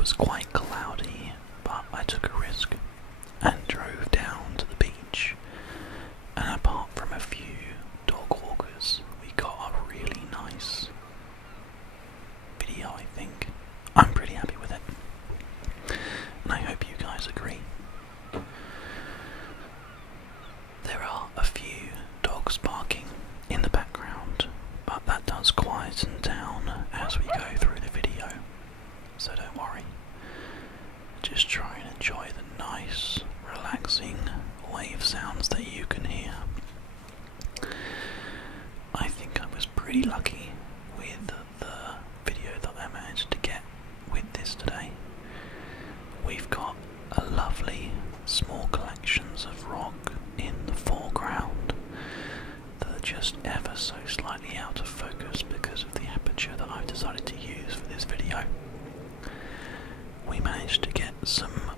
was quite cloudy, but I took a risk and drove down to the beach, and apart from a few dog walkers, we got a really nice video, I think. I'm pretty happy with it, and I hope you guys agree. There are a few dogs barking in the background, but that does quieten down as we go through the video, so don't worry. Just try and enjoy the nice, relaxing wave sounds that you can hear. I think I was pretty lucky with the video that I managed to get with this today. We've got a lovely small collections of rock in the foreground that are just ever so slightly out of focus because of the aperture that I've decided to use for this video. We managed to get some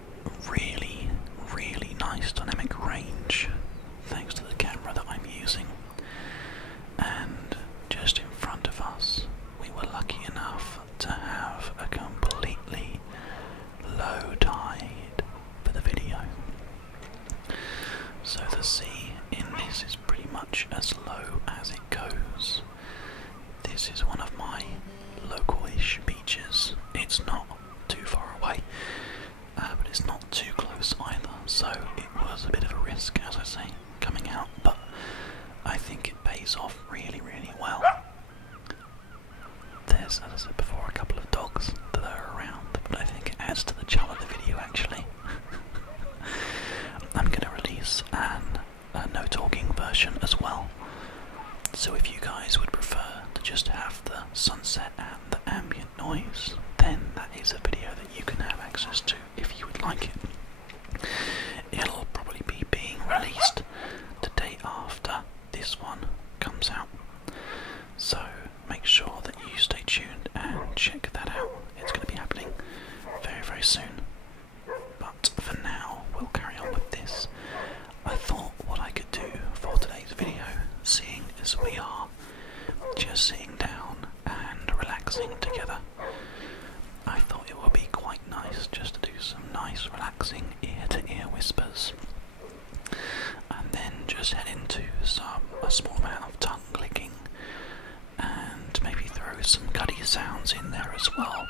really, really nice dynamic range thanks to the camera that I'm using, and just in front of us we were lucky enough to have a completely low tide for the video. So the sea in this is pretty much as low as it goes. This is one of my local-ish beaches. It's not too far away, but it's not too close either, so it was a bit of a risk, as I say, coming out, but I think it pays off really, really well. There's, as I said before, a couple of dogs that are around, but I think it adds to the charm of the video, actually. I'm going to release a no talking version as well, so if you guys would prefer to just have the sunset and the ambient noise, then that is a video that you can have access to if you would like it. It'll probably be being released the day after this one comes out, so make sure that you stay tuned and check that out. It's going to be happening very, very soon. But for now, we'll carry on with this. I thought what I could do for today's video, seeing as we are just sitting down and relaxing together, I thought it would be quite nice just to do some nice relaxing ear-to-ear whispers, and then just head into a small amount of tongue clicking, and maybe throw some Cuddy Sounds in there as well,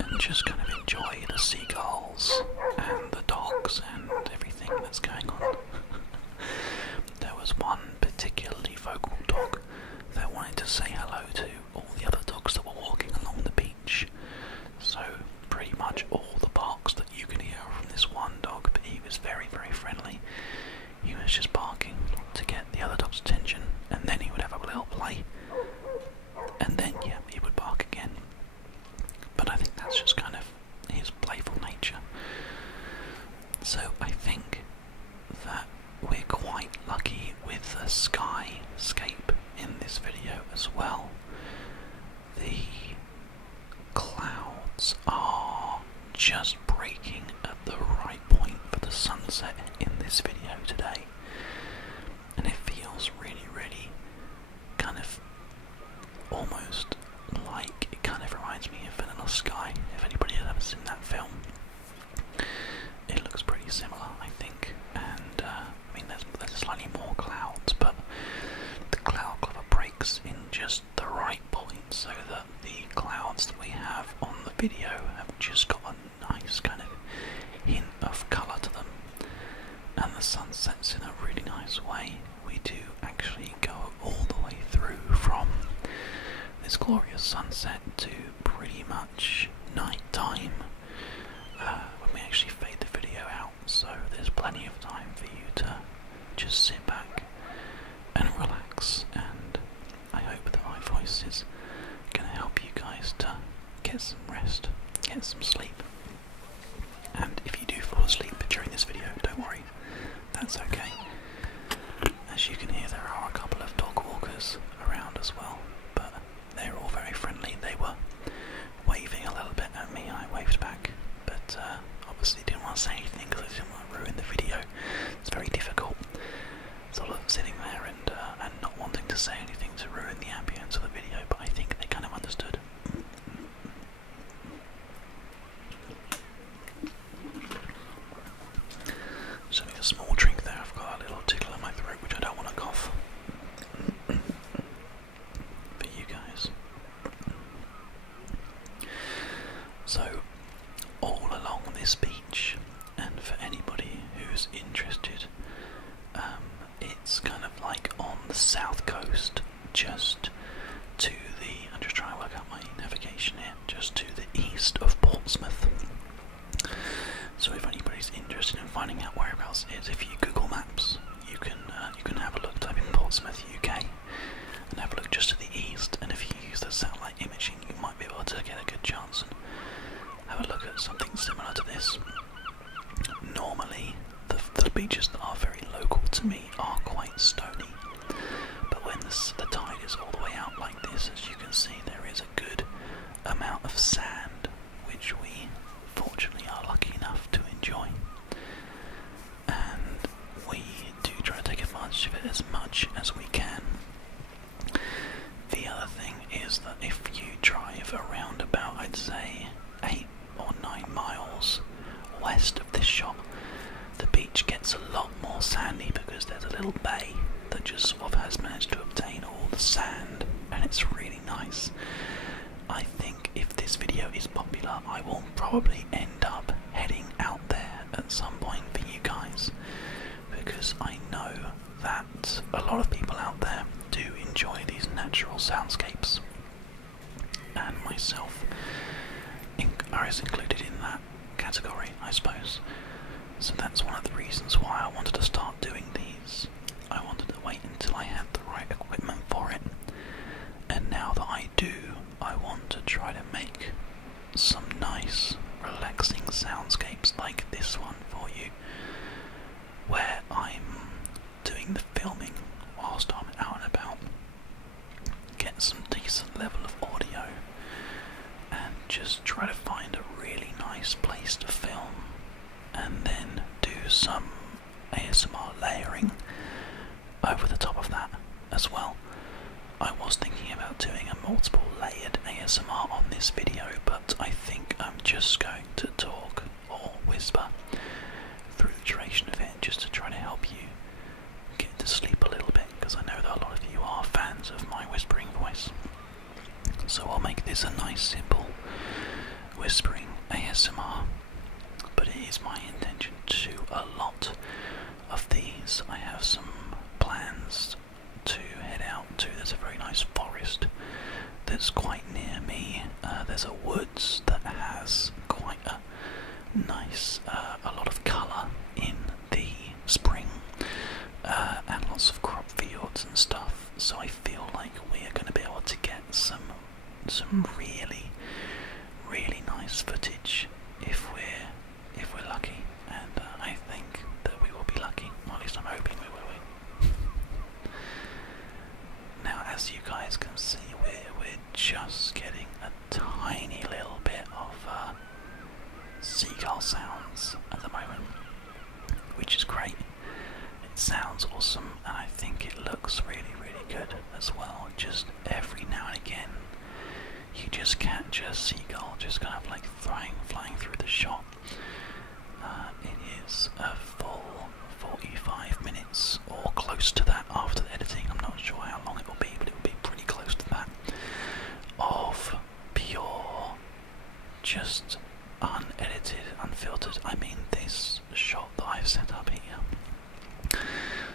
and just kind of enjoy the seagulls and the dogs and everything that's going on. There was one particularly vocal dog that wanted to say hello to all the other dogs that were walking along the beach, so pretty much all the barks that you can hear from this one dog, but he was very, very friendly. He was just barking to get the other dog's attention, and then he would have a little play, and then yeah, he would bark again. But I think that's just kind of his playful nature. So I think that we're quite lucky with the skyscape in this video as well. The clouds are just breaking at the right point for the sunset in this video today, and it feels really, really kind of almost like, it kind of reminds me of Vanilla Sky, if anybody has ever seen that film. It looks pretty similar, I think, and I mean there's slightly more clouds, but the cloud cover breaks in just the right point so that the clouds that we have on the video have just got a nice kind of hint of colour to them, and the sun sets in a really nice way. We do actually go all the way through from this glorious sunset to pretty much night time when we actually fade the video out, so there's plenty of time for you to just sit back and relax, and I hope that my voice is going to help you guys to get some rest, get some sleep. And if you do fall asleep during this video, don't worry, that's okay. As you can hear, there are a couple of dog walkers around as well, but they're all very friendly. They were waving a little bit at me, and I waved back, but obviously didn't want to say anything because I didn't want to ruin the video. It's very difficult sort of sitting there and not wanting to say anything to ruin the ambience of the video, but I think they kind of understood. Venice Beach, and for anybody who's interested, it's kind of like on the south coast, just to the, I'm just trying to work out my navigation here, just to the east of Portsmouth. So if anybody's interested in finding out whereabouts it is, if you Google Maps, you can have a look, type in Portsmouth, UK, and have a look just to the east, and if you use the satellite imaging, you might be able to get a good chance and have a look at something similar to this. Normally, the beaches that are very local to me are quite stony, but when the tide is all the way out like this, as you can see, there is a good amount of sand, which we fortunately are lucky enough to enjoy, and we do try to take advantage of it as much as we can. The other thing is that if you drive around about, I'd say, 8 or 9 miles west of this shop, the beach gets a lot more sandy because there's a little bay that just sort of has managed to obtain all the sand, and it's really nice. I think if this video is popular, I will probably end up heading out there at some point for you guys, because I know that a lot of people out there do enjoy these natural soundscapes, and myself is included in that category, I suppose. So that's one of the reasons why I wanted to start doing these. I wanted to wait until I had the right equipment for it, and now that I do, I want to try to make some nice, relaxing soundscapes like this one for you, where I'm doing the filming whilst I'm out and about, get some decent level of audio, and just try to find a really nice place to film, and then do some ASMR layering over the top of that as well. I was thinking about doing a multiple layered ASMR on this video, but I think I'm just going to talk or whisper through the duration of it, just to try to help you get to sleep a little bit, because I know that a lot of you are fans of my whispering voice. So I'll make this a nice simple whispering ASMR, but it is my intention to do a lot of these. I have some plans to head out to. There's a very nice forest that's quite near me. There's a woods that has quite a nice, a lot of colour in the spring, and lots of crop fields and stuff. So I feel like we are going to be able to get some really, really nice footage if we're lucky, and I think that we will be lucky. Or at least I'm hoping we will be. Now, as you guys can see, we're just getting a tiny little bit of seagull sounds at the moment, which is great. It sounds awesome, and I think it looks really, really good as well. Just every now and again, you just catch a seagull just kind of like flying through the shot. It is a full 45 minutes or close to that after the editing. I'm not sure how long it will be, but it will be pretty close to that, of pure, just unedited, unfiltered. I mean, this shot that I've set up here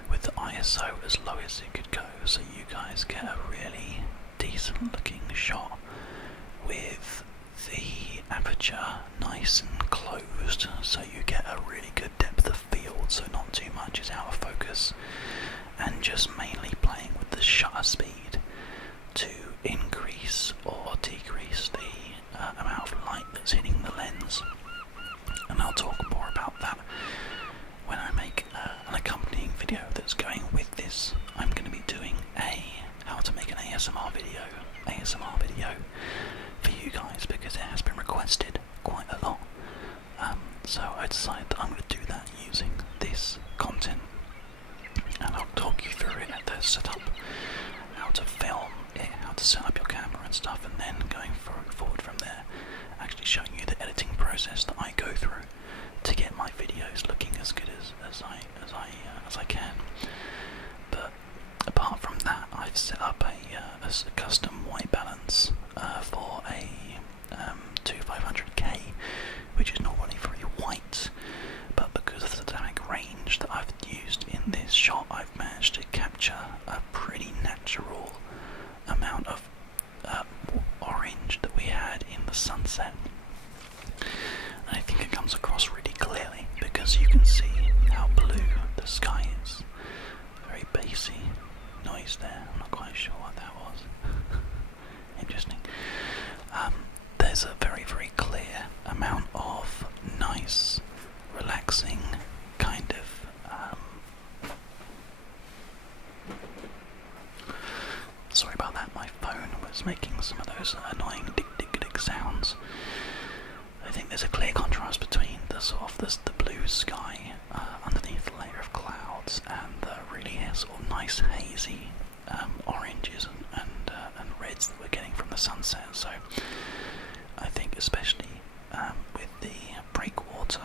with the ISO as low as it could go, so you guys get a really decent looking shot with the aperture nice and closed, so you get a really good depth of field, so not too much is out of focus, and just mainly playing with the shutter speed to increase or decrease the amount of light that's hitting the lens. And I'll talk more about that when I make an accompanying video that's going with this. I'm going to be doing a how to make an ASMR video for you guys, because it has been requested quite a lot. So I decided that I'm going to do that using this content, and I'll talk you through it at the setup, how to film it, how to set up your camera and stuff, and then going forward from there, actually showing you the editing process that I go through to get my videos looking as good as I can. But apart from that, I've set up a custom white balance for a 2500K, which is not really very across really clearly because you can see how blue the sky is. Very bassy noise there. I'm not quite sure what that was. Interesting. There's a very, very clear amount of nice, relaxing kind of sorry about that, my phone was making some of those annoying dig sounds. I think there's a clear contrast between the sort of the blue sky underneath the layer of clouds and the really sort of nice hazy oranges and reds that we're getting from the sunset. So I think especially with the breakwater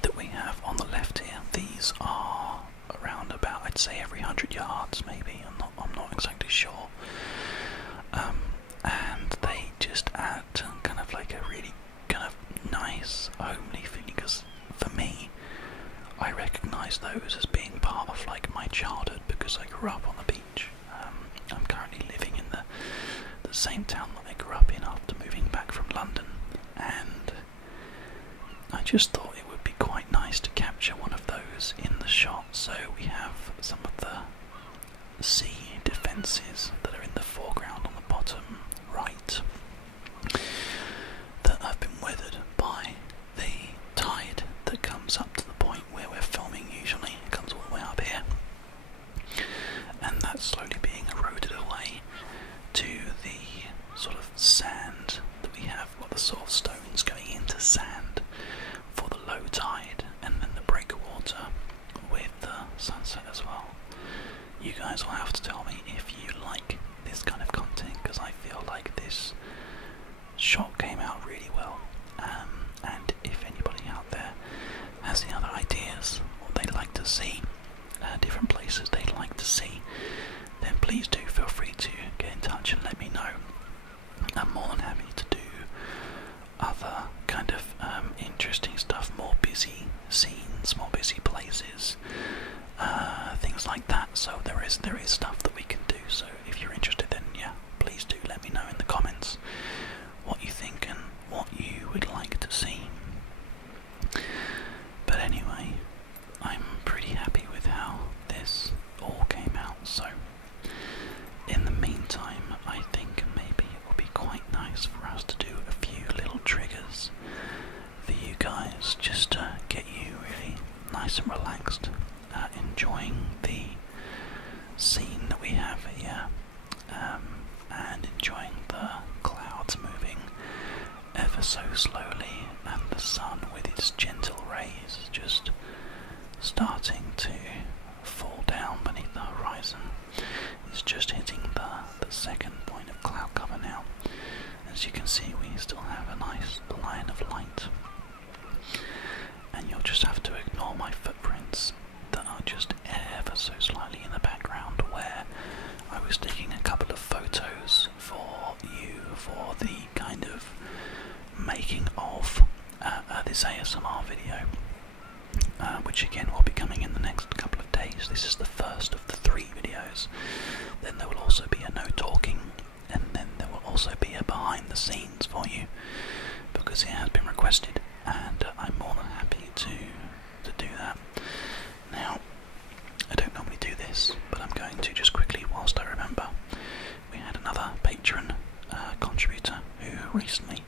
that we have on the left here, these are around about, I'd say, every 100 yards maybe. I'm not exactly sure. And they just add kind of like a really kind of nice homely feeling, because for me, I recognise those as being part of like my childhood because I grew up on the beach. I'm currently living in the same town that I grew up in after moving back from London, and I just thought it would be quite nice to capture one of those in the shot. So we have some of the sea defences that are in the foreground on the bottom right that have been weathered by the tide that comes up to the point where we're filming usually. It comes all the way up here, and that's slowly being eroded away to the sort of sand that we have. Got the sort of stones going into sand for the low tide, and then the breakwater with the sunset as well. You guys will have to tell me if you like this kind of content, because I feel like this shot came out really well. And if anybody out there has any other ideas, what they'd like to see, different places they'd like to see, then please do feel free to get in touch and let me know. I'm more than happy to do other kind of interesting stuff, more busy scenes, more busy places, things like that. So there is stuff that we can do. So if you're interested, then yeah, please do let me know in the comments what you think and what you would like to see. But anyway, I'm pretty happy with how this all came out. So in the meantime, I think maybe it will be quite nice for us to do a few little triggers for you guys, just to get you really nice and relaxed, enjoying the scene that we have here, and enjoying the clouds moving ever so slowly, and the sun with its gentle rays just starting to fall down beneath the horizon. It's just hitting the second point of cloud cover now. As you can see, we still have a nice line of light, and you'll just have to ignore my footprints that are just ever so slightly in the background, where I was taking a couple of photos for you for the kind of making of this ASMR video, which again will be coming in the next couple of days. This is the first of the 3 videos. Then there will also be a no talking, and then there will also be a behind the scenes for you, because it has been requested, and I'm more than happy to do that. Now, I don't normally do this, but I'm going to just quickly, whilst I remember. We had another patron contributor who recently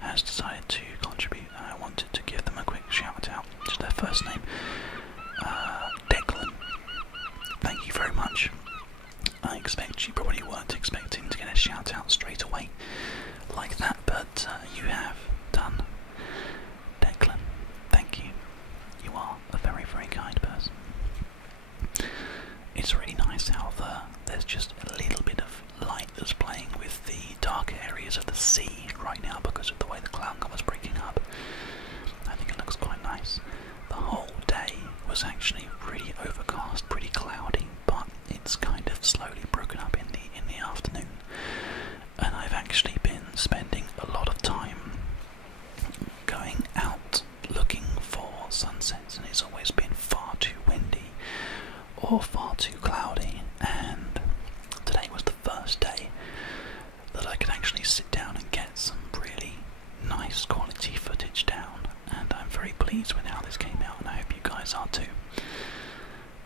has decided to contribute, and I wanted to give them a quick shout out. Just their first name, Declan. Thank you very much. I expect you probably weren't expecting to get a shout out straight away like that, but you have done. Declan, thank you. You are a very, very kind person. It's really nice how there's just a little bit of light that's playing with the dark areas of the sea right now because of the way the cloud cover's breaking up. I think it looks quite nice. The whole day was actually pretty overcast, pretty cloudy, but it's kind of slowly broken up in the afternoon. And I've actually been spending a lot of time going out looking for sunsets, and it's always been far too windy or far too cloudy, and today was the first day that I could actually sit down and get some really nice quality footage down, and I'm very pleased with how this came out, and I hope you guys are too.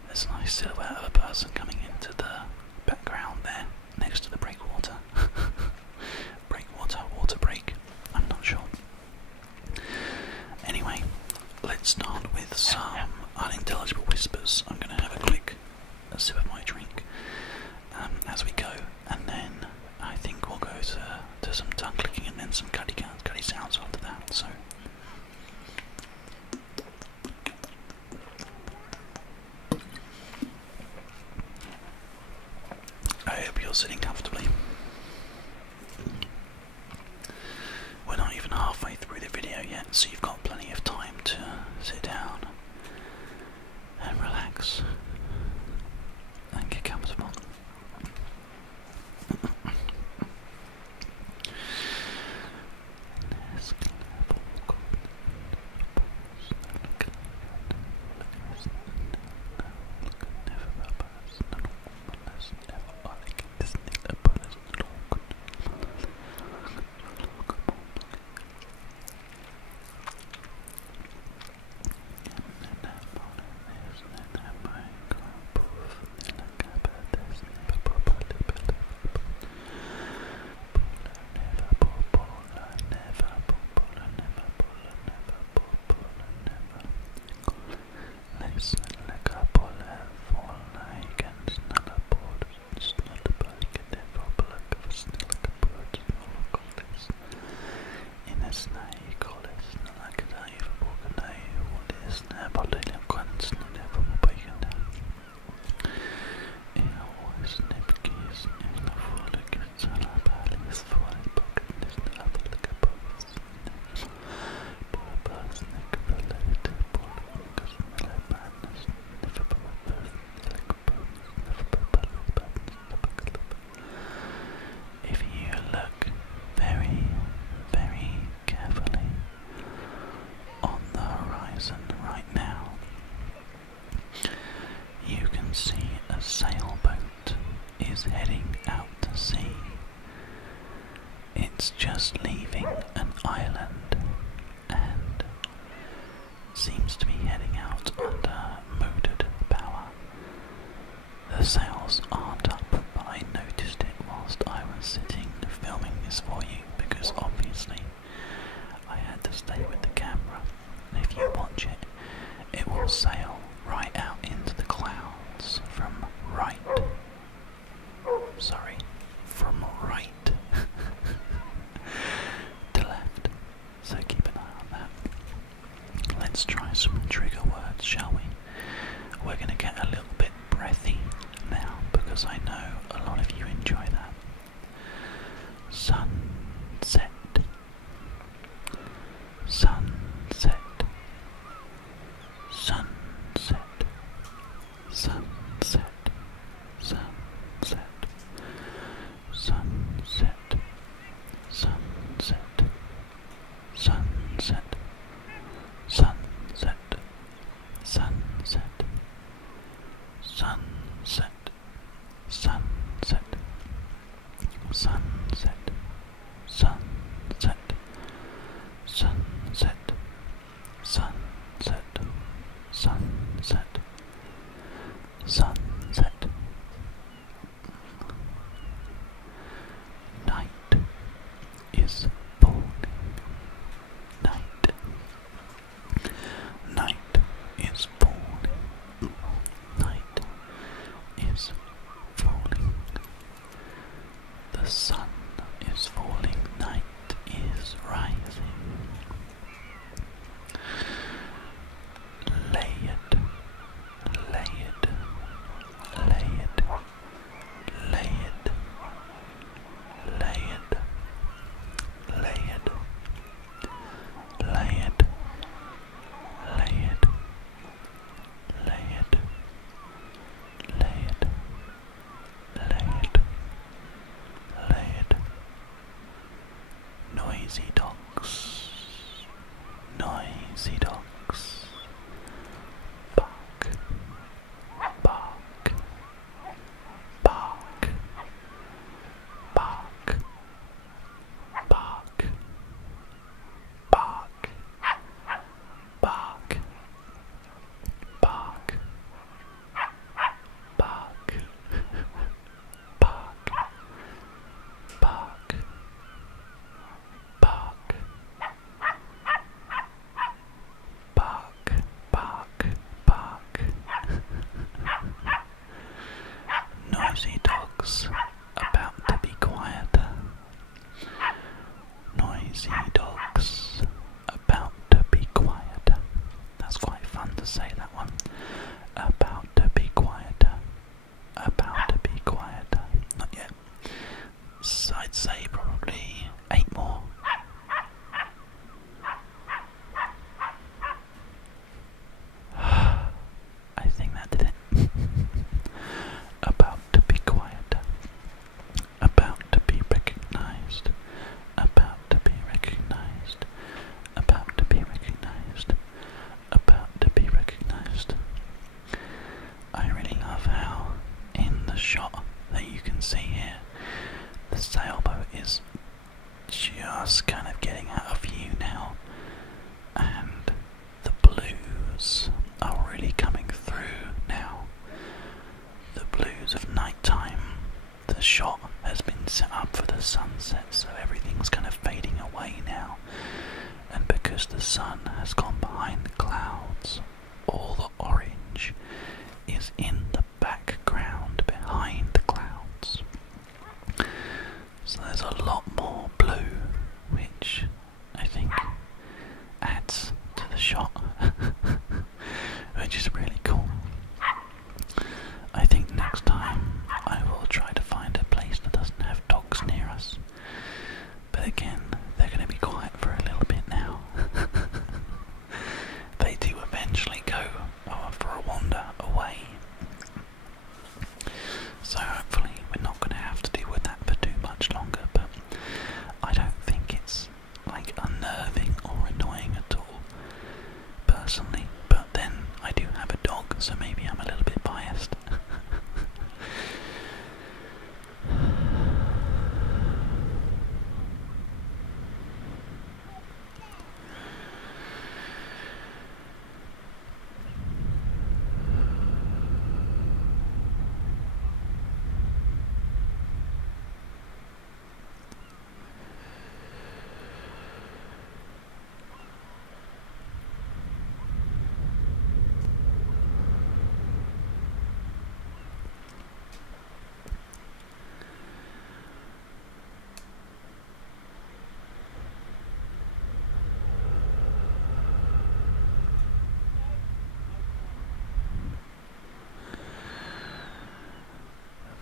There's a nice silhouette of a person coming into the background there, next to the breakwater. Breakwater, water break, I'm not sure. Anyway, let's start with some Unintelligible Whispers. I'm going to have a quick sip of my drink as we go, and then I think we'll go to some tongue clicking and then some Cuddy Sounds after that. So I hope you're sitting comfortably. We're not even halfway through the video yet, so you've got plenty of time to sit down and relax and get comfortable. Just leaving an island and seems to be heading out under mooted power. The sails aren't up, but I noticed it whilst I was sitting filming this for you, because obviously I had to stay with the camera, and if you watch it, it will sail right out into the clouds from right to left, so keep an eye on that. Let's try some trigger words, shall we? We're going to get a little bit breathy now, because I know a lot of you enjoy that. Sunset, sunset, sunset, sunset, sunset, sunset, sunset, sunset, sunset, sunset, sunset, sunset, sunset, sunset, sunset, sunset, so everything's kind of fading away now. And because the sun has gone behind the clouds, all the orange is in the background behind the clouds. So there's a lot more blue, which I think adds to the shot, which is really cool. I think next time I will try to find a place that doesn't have dogs near us. But again, they're going to be quiet for a little bit now. They do eventually go for a wander away. So hopefully we're not going to have to deal with that for too much longer, but I don't think it's like unnerving or annoying at all, personally. But then I do have a dog, so maybe I'm a little bit biased.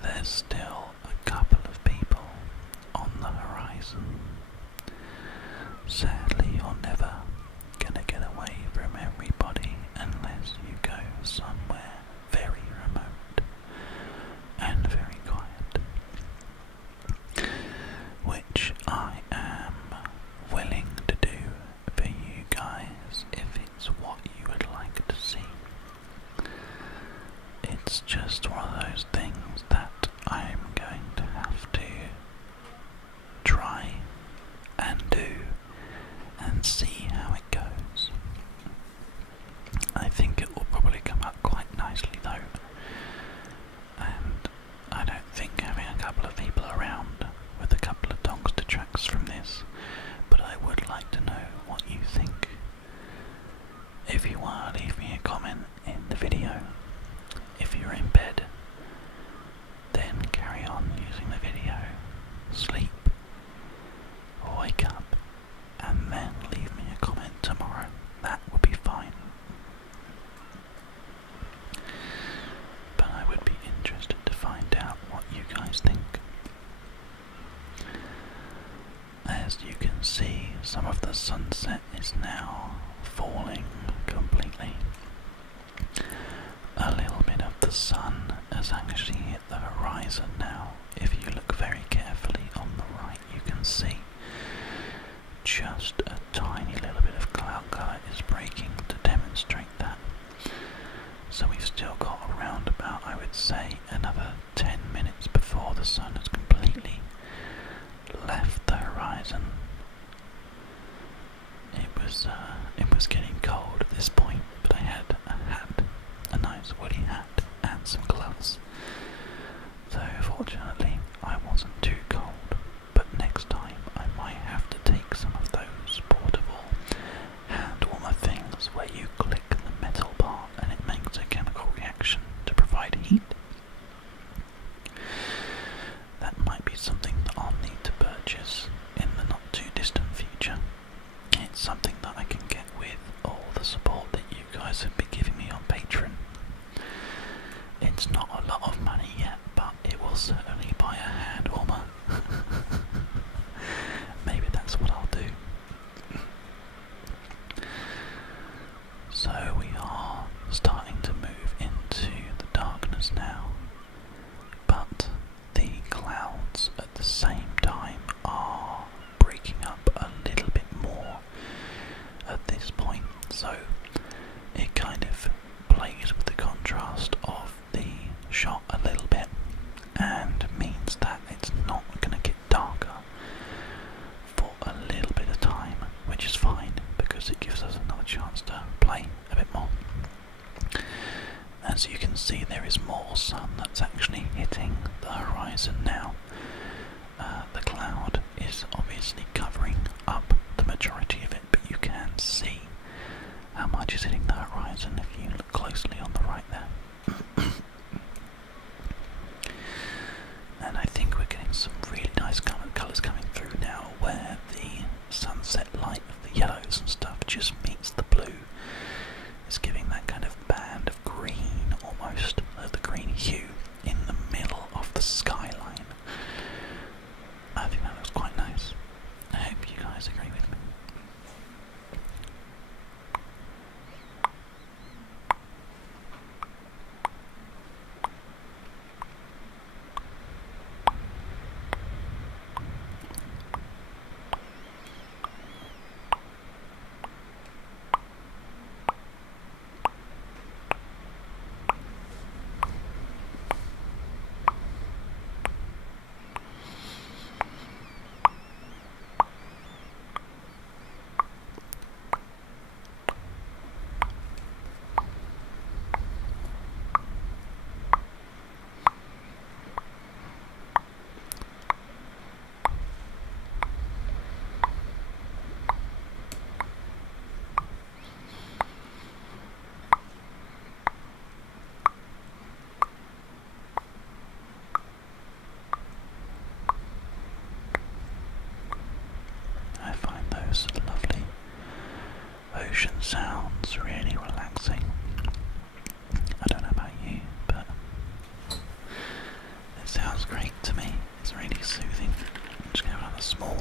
There's still a couple of people on the horizon. Sadly, you're never gonna get away from everybody unless you go somewhere very remote and very quiet, which I am willing to do for you guys if it's what you would like to see. It's just one of those things that I'm going to have to try and do and see how it goes. I think it will probably come up quite nicely though, and I don't think having a couple of people around with a couple of dogs detracts from this, but I would like to know what you think. If you want to leave me a comment in the video. If you're in bed, then carry on using the video, sleep, or wake up, and then leave me a comment tomorrow. That would be fine. But I would be interested to find out what you guys think. As you can see, some of the sunset is now falling completely. A little bit of the sun has actually hit the horizon now. If you look very carefully on the right, you can see just a tiny little bit of cloud cover is breaking to demonstrate that. So we've still got around about, I would say, another 10 minutes before the sun has completely left the horizon. It was getting cold at this point, but I had a nice woolly hat and some gloves, so fortunately I wasn't too cold. But next time I might have to take some of those portable hand warmer things where you click the metal part and it makes a chemical reaction to provide heat. That might be something that I'll need to purchase in the not too distant future. It's something that I can get with all the support that you guys have been giving me on Patreon. It's not a lot of money yet, but it will certainly buy a hand warmer. Maybe that's what I'll do. So we are starting to move into the darkness now, but the clouds at the same time are breaking up a little bit more at this point, so it kind of plays with the contrast of the shot a little bit and means that it's not going to get darker for a little bit of time, which is fine because it gives us another chance to play a bit more. As you can see, there is more sun that's actually hitting the horizon now. The clouds obviously covering up the majority of it, but you can see how much is hitting the horizon if you look closely on the right there. And I think we're getting some really nice colours coming through now, where the sunset light of the yellows and stuff just meets the blue. It's giving that kind of band of green, almost, the green hue in the middle of the skyline. I think that looks quite nice. I hope you guys agree with me. Lovely ocean sounds, really relaxing. I don't know about you, but it sounds great to me. It's really soothing. I'm just going to have a small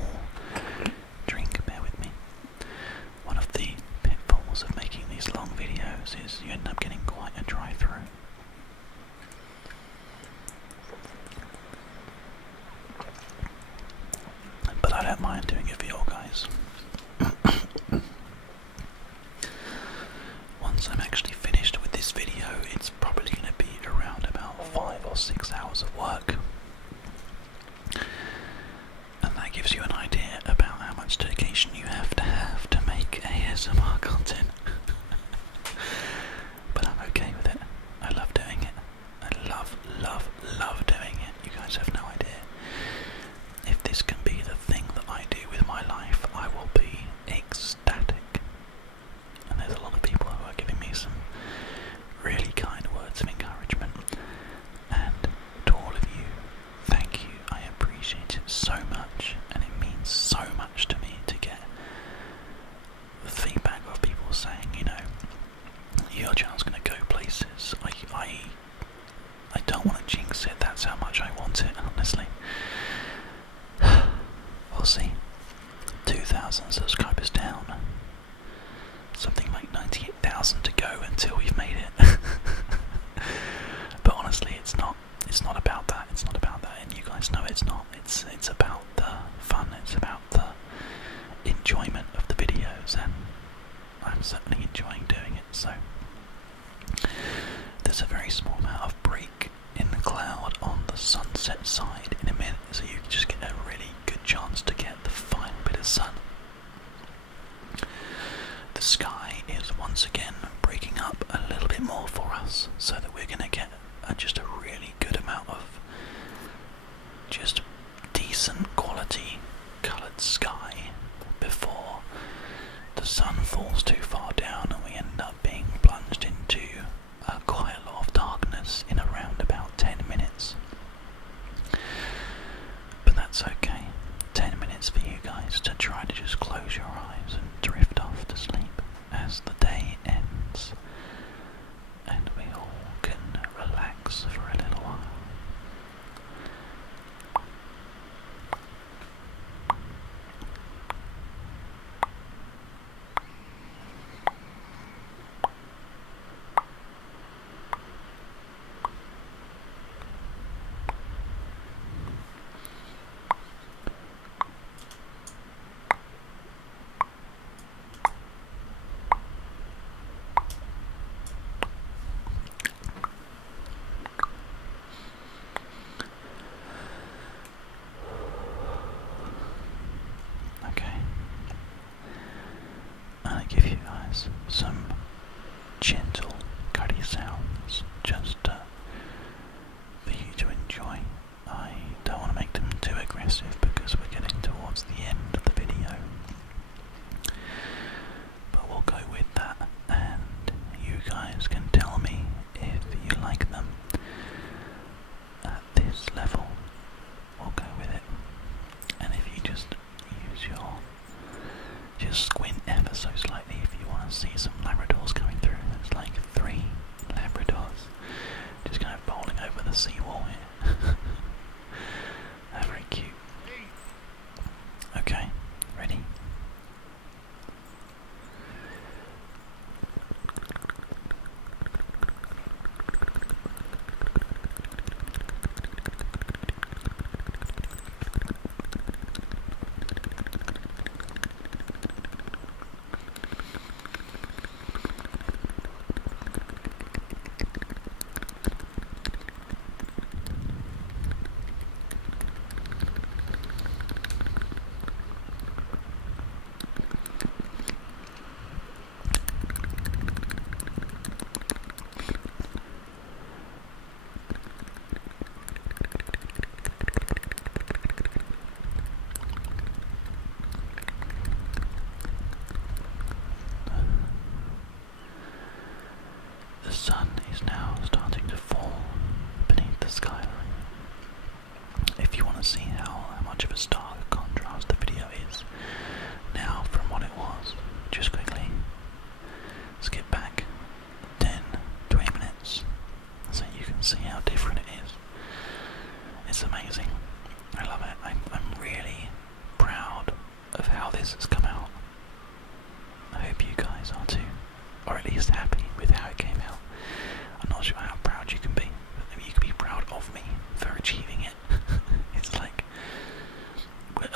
drink, bear with me. One of the pitfalls of making these long videos is you end up getting quite a dry throat. But I don't mind doing it for you guys. Once I'm actually finished with this video, it's probably going to be around about 5 or 6 hours of work. And that gives you an idea about how much dedication you have to make ASMR content. But I'm okay with it. I love doing it. I love doing it. You guys have no idea. If this can be the thing that I do with my life, I will be ecstatic. And there's a lot of people who are giving me some really kind words of encouragement. And to all of you, thank you. I appreciate it so much, and it means so much to me to get the feedback of people saying, you know, your channel's going to go places. I don't want to jinx it, that's how much I want it, honestly. We'll see. 2,000 subscribers down. Something like 98,000 to go until we've made it. But honestly, it's not about that. It's not about that, and you guys know it's not. It's about the fun. It's about the enjoyment of the videos, and I'm certainly enjoying doing it. So there's a very small amount of break in the cloud on the sunset side in a minute, so you just get a really good chance to get the final bit of sun. The sky is once again breaking up a little bit more for us, so that we're going to get just a really good amount of just decent quality coloured sky before the sun falls too far down and we end up being plunged into quite a lot of darkness in around about 10 minutes. But that's okay. 10 minutes for you guys to try to just close your eyes and drift off to sleep as the day ends, and we all can relax for a little while. Give you guys some gentle Cuddy Sounds just for you to enjoy. I don't want to make them too aggressive because we're getting towards the end of see some Labradors coming through. There's like 3 Labradors just kind of bowling over the seawall here. They're very cute. Okay, ready? The sun is now starting to fall beneath the skyline. If you want to see how much of a stark contrast the video is now from what it was, just quickly skip back 10-20 minutes so you can see how different it is. It's amazing. I love it. I'm really proud of how this has come out. I hope you guys are too, or at least happy with how it came out. I'm not sure how proud you can be, but maybe you can be proud of me for achieving it. It's like,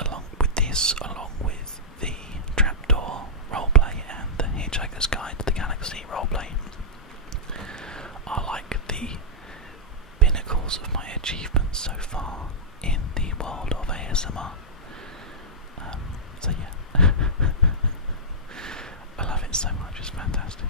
along with this, along with the Trapdoor roleplay and the Hitchhiker's Guide to the Galaxy roleplay, are like the pinnacles of my achievements so far in the world of ASMR. So yeah, I love it so much, it's fantastic.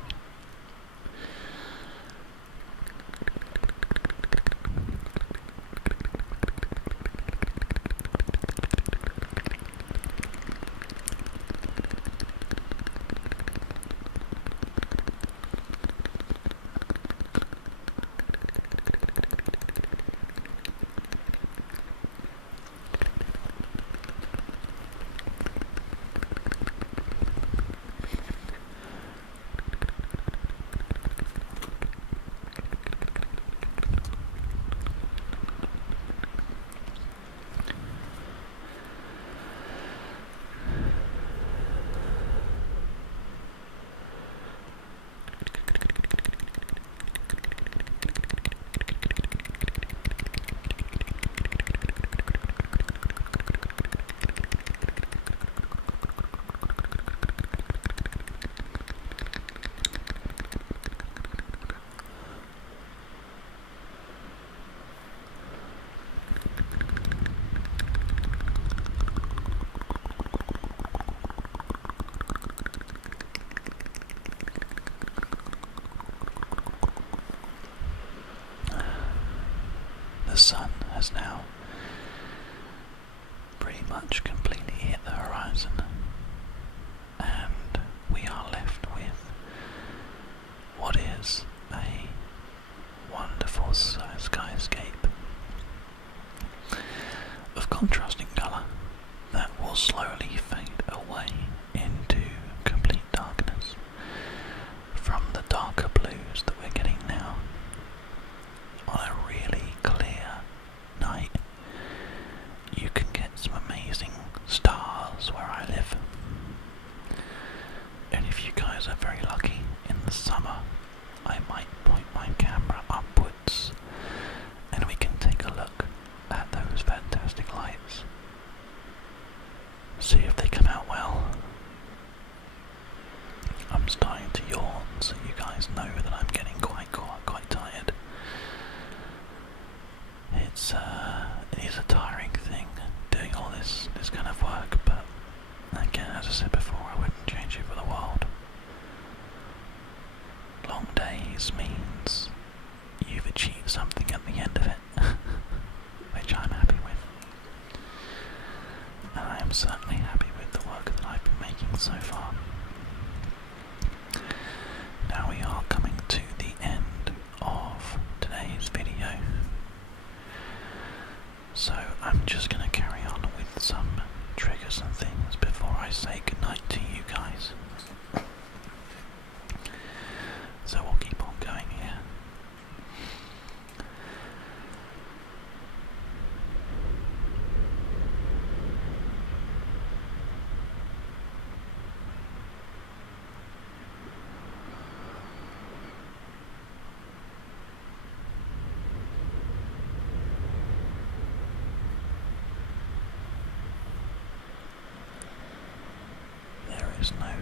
The sun has now pretty much completely hit the horizon, and we are left with what is a wonderful skyscape of contrasting colour that will slowly fade away into complete darkness from the darker blues that we're getting now. On a really clear night, you can get some amazing stars where I live. And if you guys are very lucky, in the summer, I might point my camera upwards and we can take a look at those fantastic lights. See if they come out well. I'm starting to yawn, so you guys know that I'm getting quite tired. It is a tiring thing doing all this kind of work, but again, as I said before, I wouldn't change it for the world. Long days means you've achieved something at the end of it, which I'm happy with. And I am certainly happy with the work that I've been making so far. Now we are coming to the end of today's video, so I'm just going to carry on with some triggers and things before I say goodnight to you guys.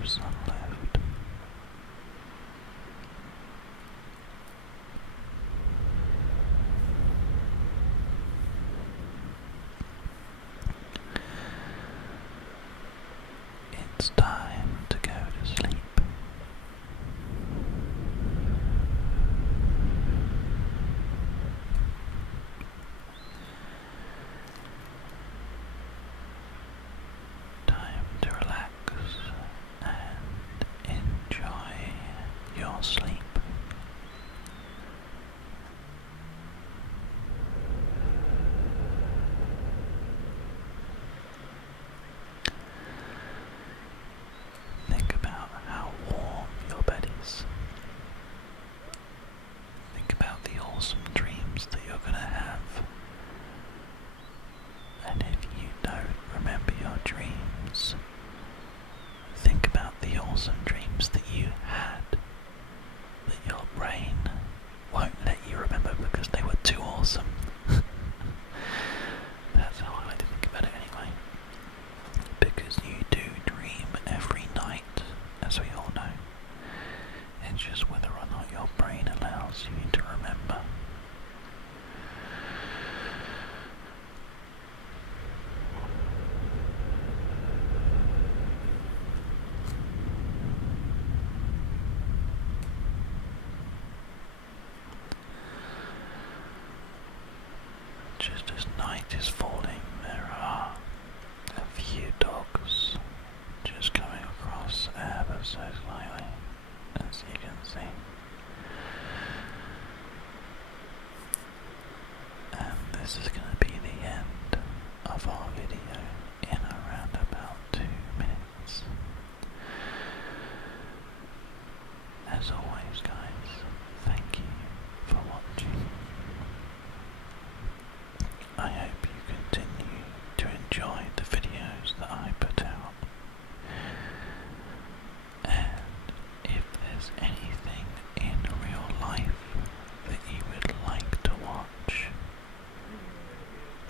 sun left. It's time to go to sleep. Time to relax and enjoy your sleep. Think about how warm your bed is. Think about the awesome dreams that you're going to have. And if you don't remember your dreams, think about the awesome dreams that you had, that your brain won't let you remember because they were too awesome. That's how I like to think about it anyway. Because you do dream every night, as we all know. It's just whether or not your brain allows you to remember. Just as night is falling, there are a few dogs just coming across ever so slightly, as you can see. And this is going to be the end of our video in around about 2 minutes. As always, guys, thank you for watching. I hope you continue to enjoy the videos that I put out. And if there's anything in real life that you would like to watch,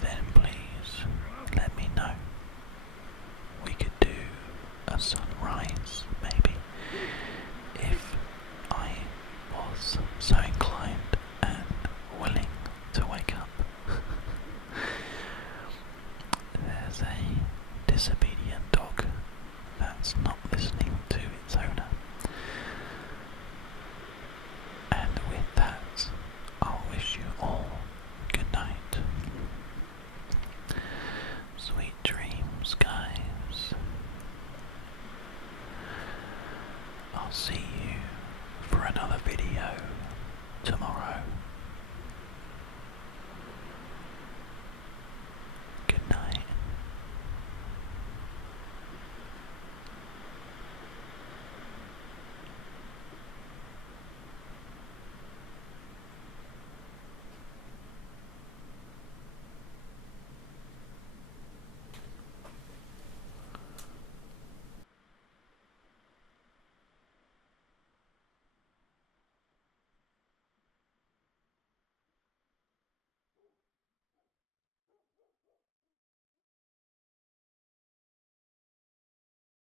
then please let me know. We could do a sunrise, maybe, if I was so inclined and willing to wake up. There's a disobedient dog that's not listening to its owner. And with that, I'll wish you all good night. Sweet dreams, guys. I'll see you for another video tomorrow.